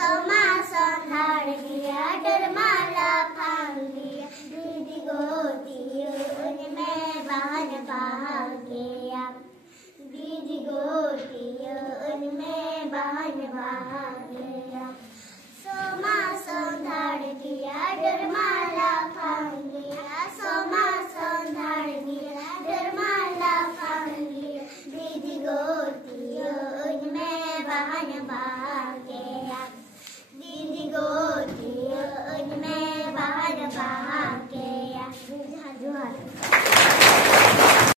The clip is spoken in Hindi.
सोमा संधाड़ दिया डरमाला फांग दिया दीदी गोतियों उनमें बहन भाग गया दीदी गोतियों उनमें बहन भाग गया सोमा संधाड़ दिया डरमाला फांग दिया सोमा संधाड़ दिया डरमाला फांग दिया दीदी गोतियों उनमें बहन भाग गया दीदी गोतियों उनमें बहन भाग गया।